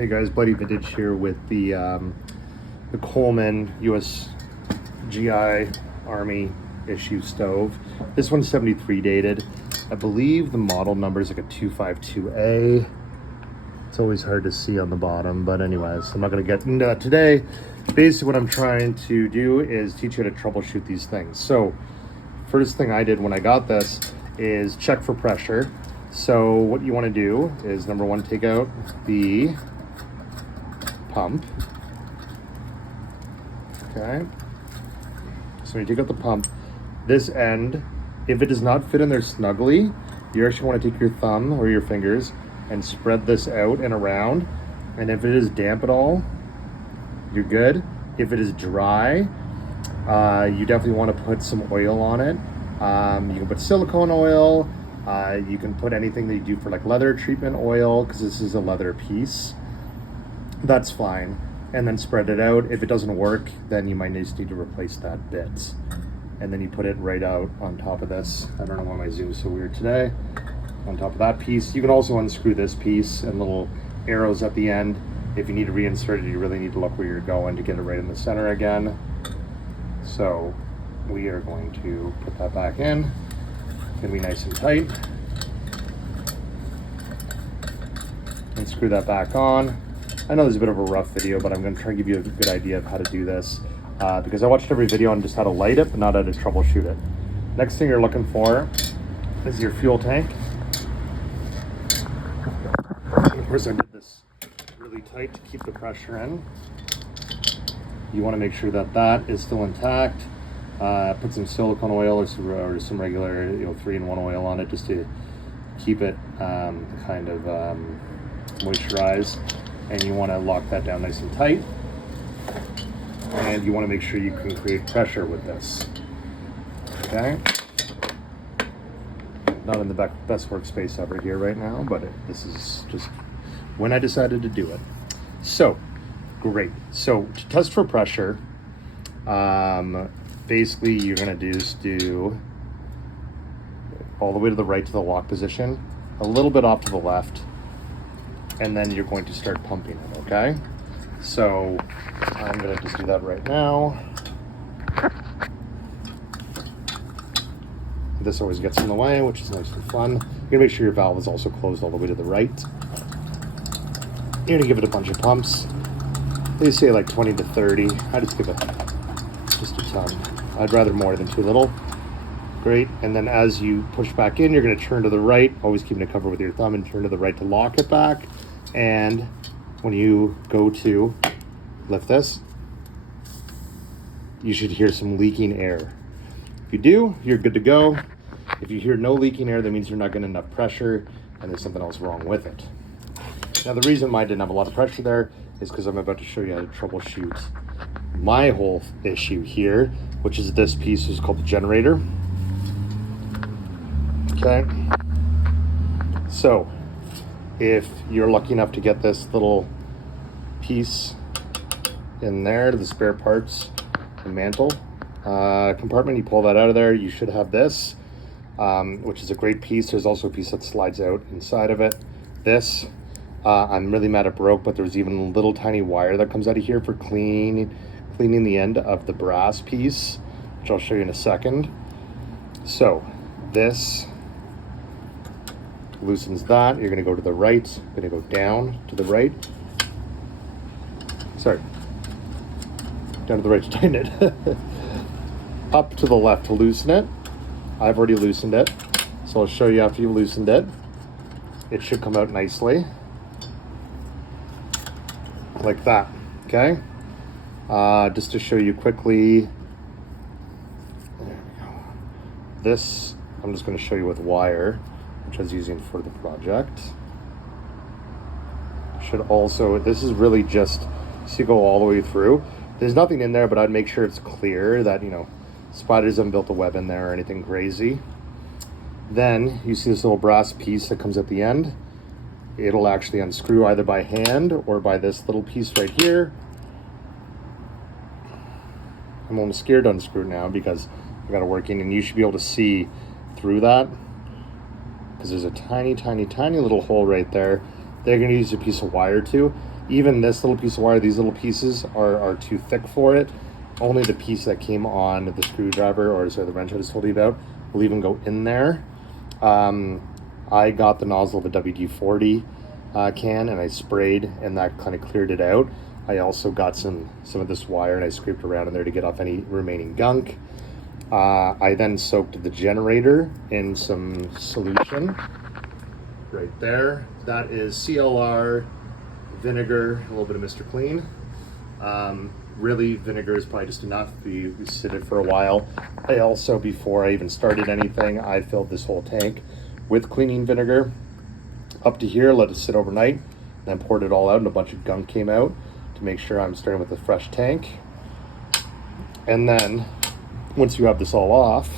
Hey guys, Buddy Vintage here with the Coleman USGI Army issue stove. This one's 73 dated. I believe the model number is like a 252A. It's always hard to see on the bottom, but anyways, I'm not going to get into that today. Basically what I'm trying to do is teach you how to troubleshoot these things. So first thing I did when I got this is check for pressure. So what you want to do is, number one, take out the pump. Okay. So when you take out the pump, this end, if it does not fit in there snugly, you actually want to take your thumb or your fingers and spread this out and around. And if it is damp at all, you're good. If it is dry, you definitely want to put some oil on it. You can put silicone oil. You can put anything that you do for like leather treatment oil, because this is a leather piece. That's fine. And then spread it out. If it doesn't work, then you might just need to replace that bit. And then you put it right out on top of this. I don't know why my zoom is so weird today. On top of that piece. You can also unscrew this piece and little arrows at the end. If you need to reinsert it, you really need to look where you're going to get it right in the center again. So we are going to put that back in. It's gonna be nice and tight. And screw that back on. I know this is a bit of a rough video, but I'm going to try and give you a good idea of how to do this, because I watched every video on just how to light it, but not how to troubleshoot it. Next thing you're looking for is your fuel tank. Of course, I did this really tight to keep the pressure in. You want to make sure that that is still intact. Put some silicone oil or some regular 3-in-1 oil on it, just to keep it kind of moisturized. And you want to lock that down nice and tight. And you want to make sure you can create pressure with this. Okay? Not in the best workspace ever here right now, but this is just when I decided to do it. So, great. So, to test for pressure, basically you're going to just do all the way to the right to the lock position, a little bit off to the left, and then you're going to start pumping it, okay? So I'm gonna just do that right now. This always gets in the way, which is nice and fun. You're gonna make sure your valve is also closed all the way to the right. You're gonna give it a bunch of pumps. They say like 20 to 30. I just give it just a ton. I'd rather more than too little. Great. And then as you push back in, you're gonna turn to the right, always keeping it covered with your thumb, and turn to the right to lock it back. And when you go to lift this, you should hear some leaking air. If you do, you're good to go. If you hear no leaking air, that means you're not getting enough pressure and there's something else wrong with it. Now, the reason why I didn't have a lot of pressure there is because I'm about to show you how to troubleshoot my whole issue here, which is this piece is called the generator. Okay. So, if you're lucky enough to get this little piece in there to the spare parts and mantle compartment, you pull that out of there, you should have this, which is a great piece. There's also a piece that slides out inside of it. This, I'm really mad it broke, but there's even a little tiny wire that comes out of here for cleaning the end of the brass piece, which I'll show you in a second. So this loosens that. You're going to go to the right. You're going to go down to the right. Sorry. Down to the right to tighten it. Up to the left to loosen it. I've already loosened it. So I'll show you after you've loosened it. It should come out nicely. Like that. Okay? Just to show you quickly. There we go. This, I'm just going to show you with wire, which I was using for the project. Should also, this is really just so you go all the way through. There's nothing in there, but I'd make sure it's clear that, spiders haven't built a web in there or anything crazy. Then you see this little brass piece that comes at the end. It'll actually unscrew either by hand or by this little piece right here. I'm almost scared to unscrew it now because I got it working, and you should be able to see through that, because there's a tiny little hole right there. they're going to use a piece of wire too. Even this little piece of wire, these little pieces are too thick for it. Only the piece that came on the screwdriver, or sorry, the wrench I just told you about, will even go in there. I got the nozzle of a WD-40 can, and I sprayed, and that kind of cleared it out. I also got some of this wire, and I scraped around in there to get off any remaining gunk. I then soaked the generator in some solution right there. That is CLR, vinegar, a little bit of Mr. Clean. Really, vinegar is probably just enough. We sit it for a while. I also, before I even started anything, I filled this whole tank with cleaning vinegar up to here, let it sit overnight, then poured it all out, and a bunch of gunk came out to make sure I'm starting with a fresh tank. And then once you have this all off,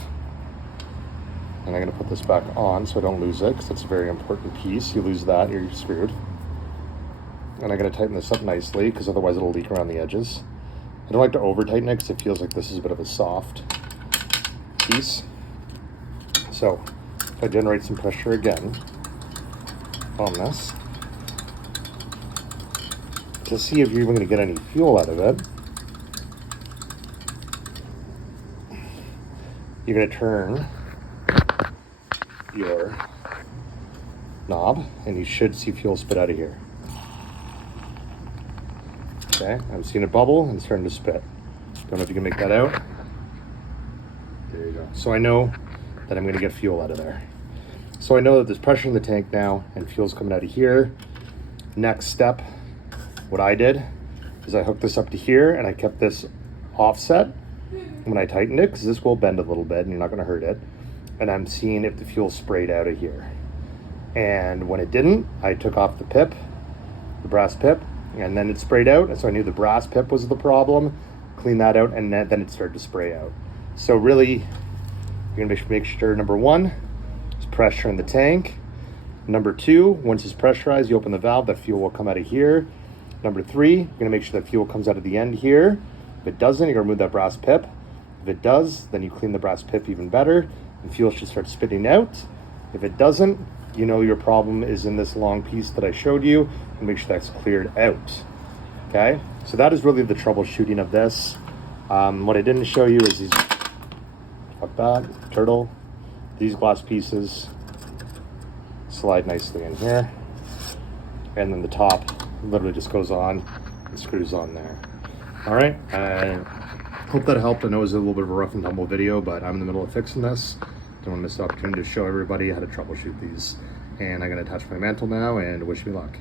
and I'm going to put this back on so I don't lose it, because it's a very important piece. You lose that, you're screwed. And I'm going to tighten this up nicely, because otherwise it'll leak around the edges. I don't like to over tighten it because it feels like this is a bit of a soft piece. So if I generate some pressure again on this to see if you're even going to get any fuel out of it, you're going to turn your knob and you should see fuel spit out of here. Okay, I'm seeing it bubble and starting to spit. Don't know if you can make that out. There you go. So I know that I'm going to get fuel out of there. So I know that there's pressure in the tank now and fuel's coming out of here. Next step, what I did is I hooked this up to here and I kept this offset when I tightened it, because this will bend a little bit and you're not going to hurt it. And I'm seeing if the fuel sprayed out of here. And when it didn't, I took off the pip, the brass pip, and then it sprayed out. And so I knew the brass pip was the problem. Clean that out, and then it started to spray out. So really, you're gonna make sure, number one, there's pressure in the tank. Number two, once it's pressurized, you open the valve, that fuel will come out of here. Number three, you're gonna make sure that fuel comes out of the end here. If it doesn't, you're gonna remove that brass pip. If it does, then you clean the brass pip even better, and fuel should start spitting out. If it doesn't, you know your problem is in this long piece that I showed you, and make sure that's cleared out. Okay, so that is really the troubleshooting of this. What I didn't show you is these, fuck that, turtle, these glass pieces slide nicely in here, and then the top literally just goes on and screws on there. All right, I hope that helped. I know it was a little bit of a rough and tumble video, but I'm in the middle of fixing this. Don't want to miss the opportunity to show everybody how to troubleshoot these. And I'm going to attach my mantle now, and wish me luck.